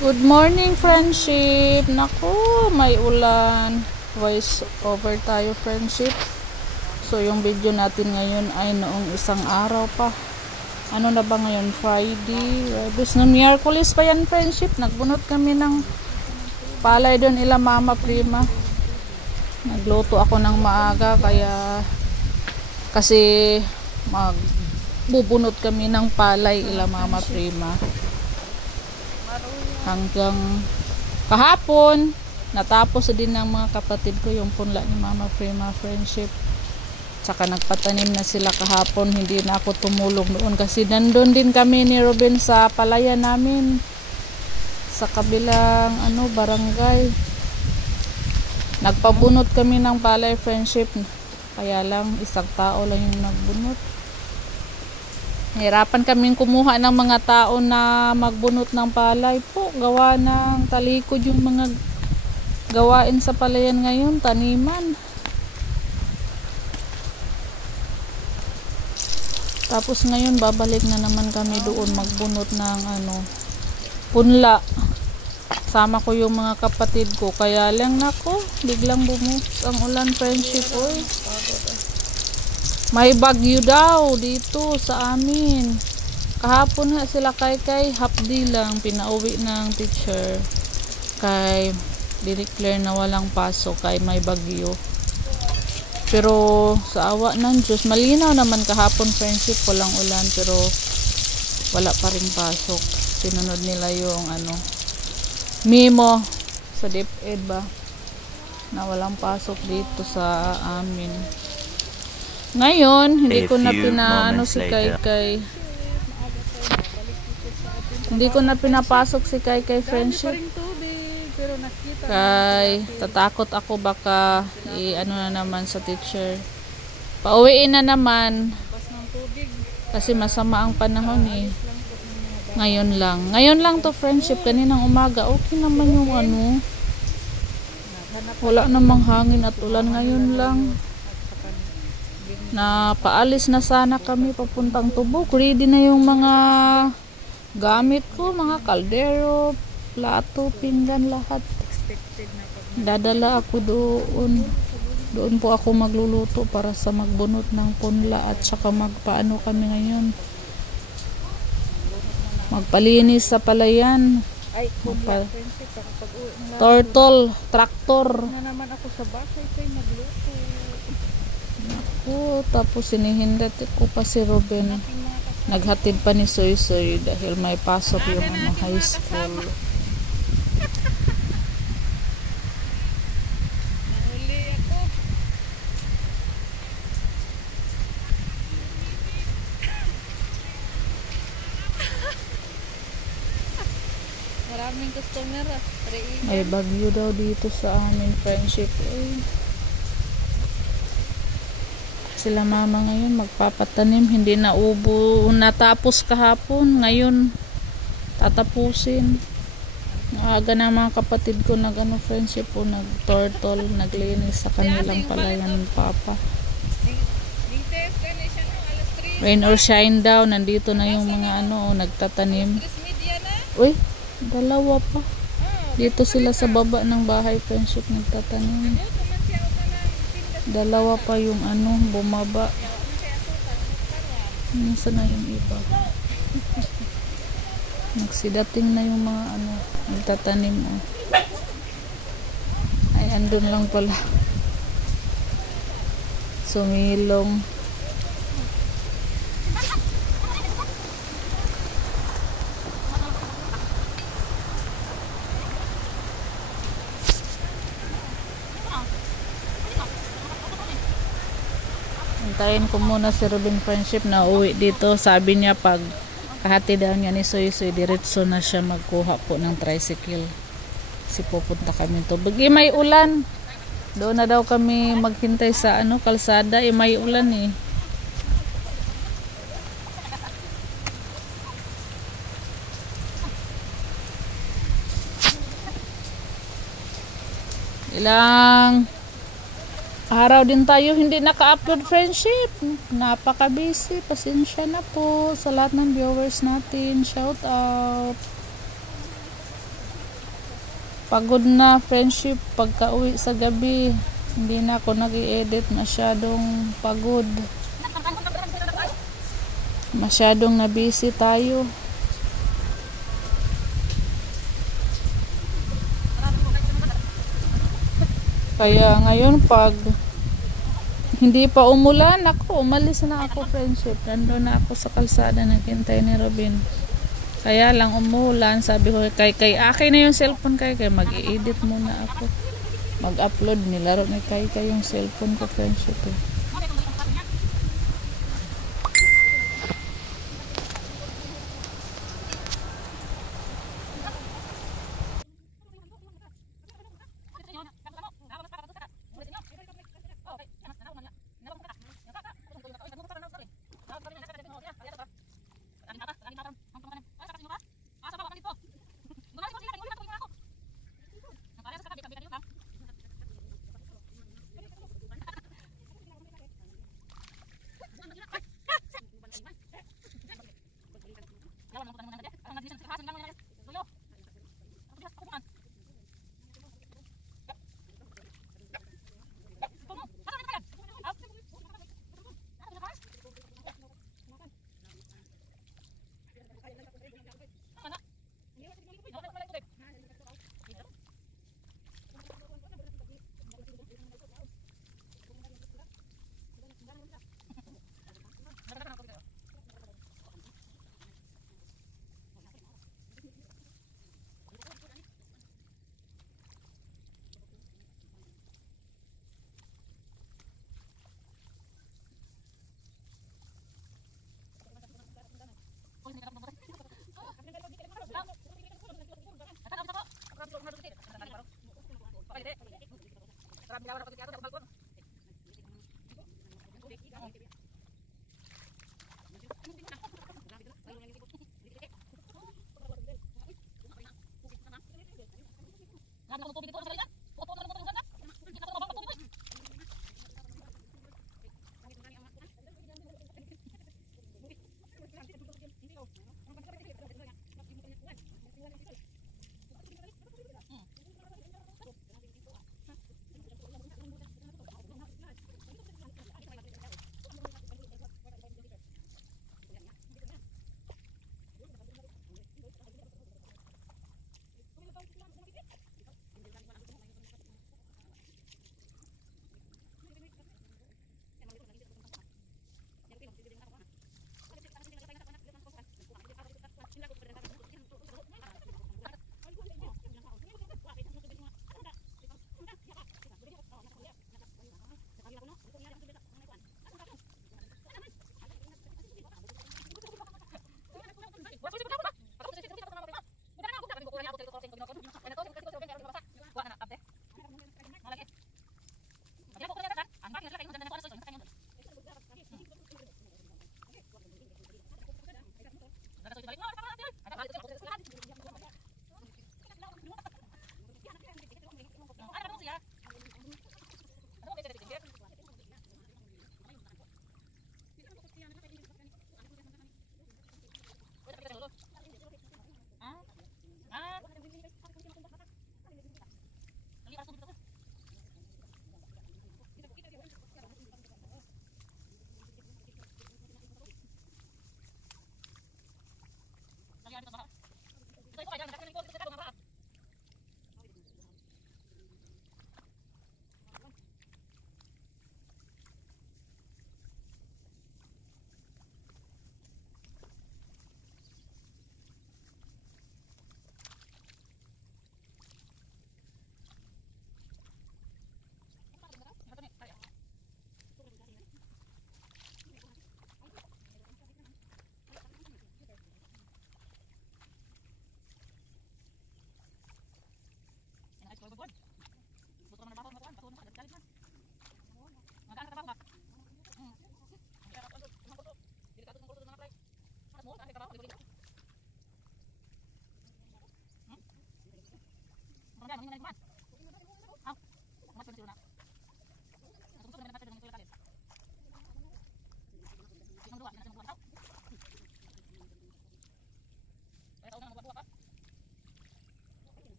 Good morning, friendship. Naku, may ulan. Voice over tayo, friendship. So, yung video natin ngayon ay noong isang araw pa. Ano na ba ngayon? Friday. Webes no Miyerkules pa yan, friendship. Nagbunot kami ng palay doon ila Mama Prima. Nagluto ako ng maaga kasi magbubunot kami ng palay ila Mama Prima. Hanggang kahapon natapos din ng mga kapatid ko yung punla ni Mama Prima, friendship. Tsaka nagpatanim na sila kahapon. Hindi na ako tumulong noon kasi nandun din kami ni Ruben sa palayan namin sa kabilang barangay. Nagpabunot kami ng palay, friendship, kaya lang isang tao lang yung nagbunot. Hirapan kaming kumuha ng mga tao na magbunot ng palay po. Gawa ng talikod yung mga gawain sa palayan ngayon, taniman. Tapos ngayon babalik na naman kami doon magbunot ng punla. Sama ko yung mga kapatid ko. Kaya lang nako, biglang bumuhos ang ulan, friendship. Oy. May bagyo daw dito sa amin. Kahapon nga sila kay half day lang pinauwi ng teacher. Kay dineclare na walang pasok kay may bagyo. Pero sa awa ng Diyos, malinaw naman kahapon, friendship, walang ulan, pero wala pa rin pasok. Sinunod nila yung memo sa DepEd ba na walang pasok dito sa amin. Ngayon, hindi ko na si Kay. Hindi ko na pinapasok si Kay, friendship. Kay tatakot ako baka na naman sa teacher. Pauwiin na naman. Kasi masama ang panahon eh. Ngayon lang to, friendship. Kaninang umaga, okay naman yung wala namang hangin at ulan. Ngayon lang. Na paalis na sana kami papuntang Tubok. Ready na yung mga gamit ko, mga kaldero, plato, pinggan, lahat. Dadala ako doon. Doon po ako magluluto para sa magbunot ng punla at saka magpaano kami ngayon. Magpalinis sa palayan. Turtle, traktor. Na naman ako sa bahay kay nagluto. Tapos sinihindat ko pa si Ruben. Naghatid pa ni Soy dahil may pasok yung high school. Nahuli ako. Maraming customer. May bagyo daw dito sa amin, friendship. Sila mama ngayon magpapatanim, hindi na natapos kahapon, ngayon tatapusin. Aga na mga kapatid ko friendship po, nag-turtle, naglinis sa kanilang palayan ng papa. Rain or shine daw, nandito na yung mga nagtatanim. Uy, dalawa pa. Dito sila sa baba ng bahay, friendship, nagtatanim. Dalawa pa yung bumaba. Minsan na yung iba. Nagsidating na yung mga nagtatanim. Ay, andun lang pala. Sumilong. Antayin ko muna si Ruben, friendship, na uwi dito. Sabi niya pag kahati daw niya ni Soy, diretso na siya magkuha po ng tricycle. Kasi pupunta kami to. Bagi may ulan. Doon na daw kami maghintay sa kalsada. May ulan eh. Ilang araw din tayo hindi naka-upload, friendship. Napaka-busy. Pasensya na po sa lahat ng viewers natin. Shout out. Pagod na friendship pagka-uwi sa gabi. Hindi na ako nag-i-edit, masyadong pagod. Masyadong na busy tayo. Kaya ngayon pag hindi pa umulan, ako umalis na ako friendship. Nandun na ako sa kalsada, naghintay ni Robin. Kaya lang umulan, sabi ko kay akin na yung cellphone kay mag-i-edit muna ako. Mag-upload, nilaro ni kay yung cellphone ko friendship eh.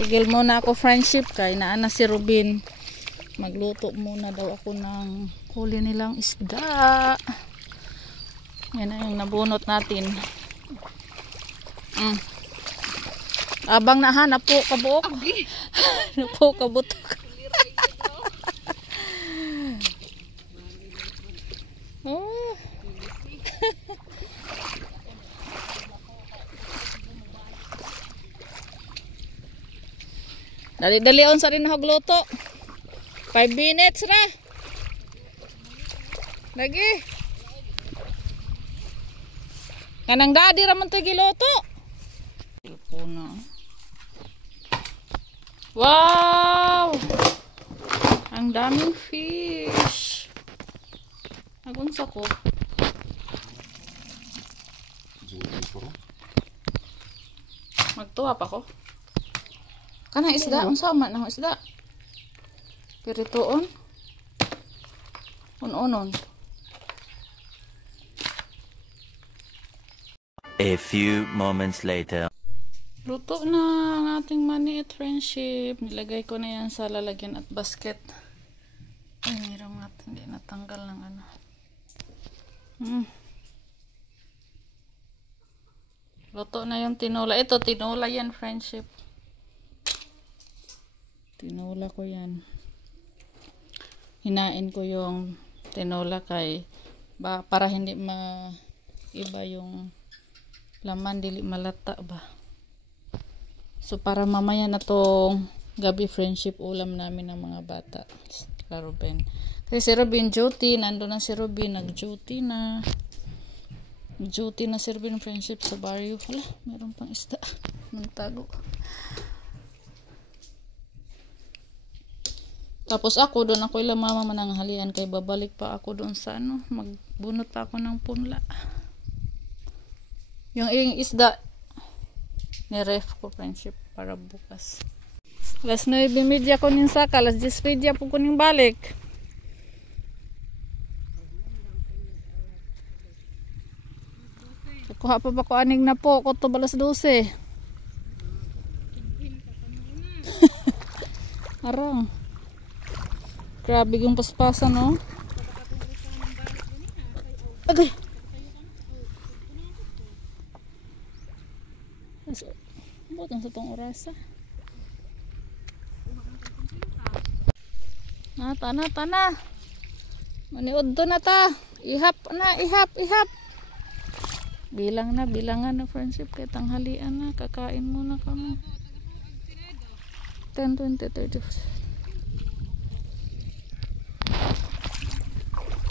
Tigil muna ako friendship kay naana si Robin. Magluto muna daw ako ng huli nilang isda. Yan na yung nabunot natin. Abang nahanap po kabuok. Napo kabutok. Oh. Dali-dali on sa rin hagluto. 5 minutes ra. Lagi. Kanang dadi ra man to giluto. Telepono. Wow! Ang daming fish. Nagunsa ko. Magtuwa pa ko. Kanang isda, unsa man ang isda? Piritoon. Un-unon. A few moments later. Luto na ang ating mani at friendship. Nilagay ko na yan sa lalagyan at basket. Ay, mayroong natin. Hindi natanggal ng ano. Luto na yung tinola. Ito, tinola yan, friendship. Tinola ko yan. Hinain ko yung tinola kay para hindi iba yung laman, dili malata ba. So para mamaya na tong gabi friendship ulam namin ng mga bata. Kala Ruben. Kasi si Robin duty, nandun na si Robin, nag-duty na. Duty na si Robin friendship sa barrio. Hala, meron pang isda. Nagtago. Tapos ako doon ako ilang mama mananghalian kay babalik pa ako doon sa ano, magbunot pa ako ng punla. Yung isda ni-ref ko friendship para bukas. Alas 9:30 ko ning saka, alas 10:30 po ko ning balik. Kuha pa ba ko aning na po ko to balas 12. Arang. Grabe yung paspasan, no? Agay. Buot ang sa tong orasa. Tana. Maniod to na ta. Ihap. Bilangan na friendship kay tanghalian na. Kakain muna kami. 10, 20, 30.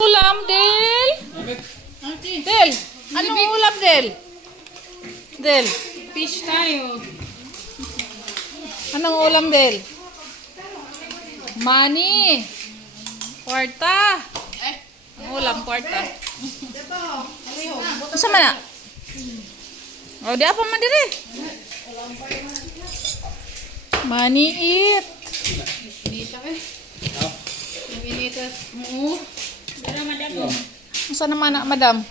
Ulam, Del? Del, anong ulam, Del? Del? Fish tayo. Anong ulam, Del? Mani. Kwarta. Ang ulam, kwarta. Masa mana? Oh, di apa man diri? Mani eat. Masa naman na, madam?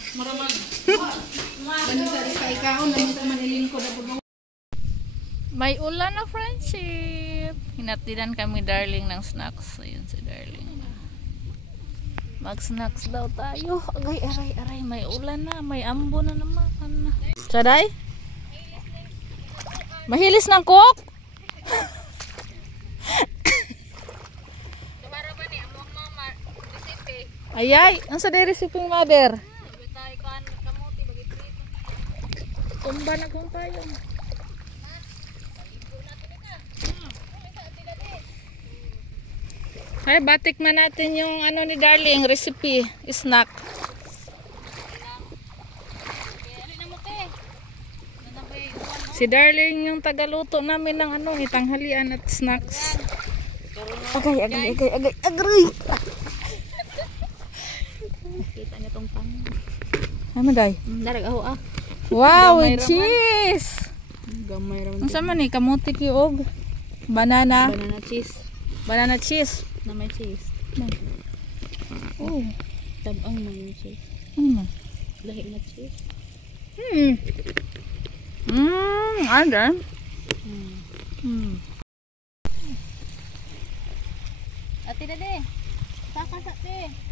May ulan na friendship. Hinatidan kami darling ng snacks. Ayun si darling. Mag-snacks daw tayo. Agay, aray. May ulan na. May ambo na naman. Saday? Mahilis ng cook? Ayay, ang sa dairy siping mother. Tumba na kung tayo. Ay, batik na natin yung ano ni darling, recipe, snack. Si darling yung tagaluto namin ng ano, tanghalian at snacks. Agay. Kita niya tong pang. Ano day? Darag ako ah. Wow, with cheese. Gamay raman. Ang sama ni kamuti kiog. Banana cheese. Na may cheese. Oh, Tabang may cheese. ano? Lahi na cheese. Ada. Ate dade. Saka sa te.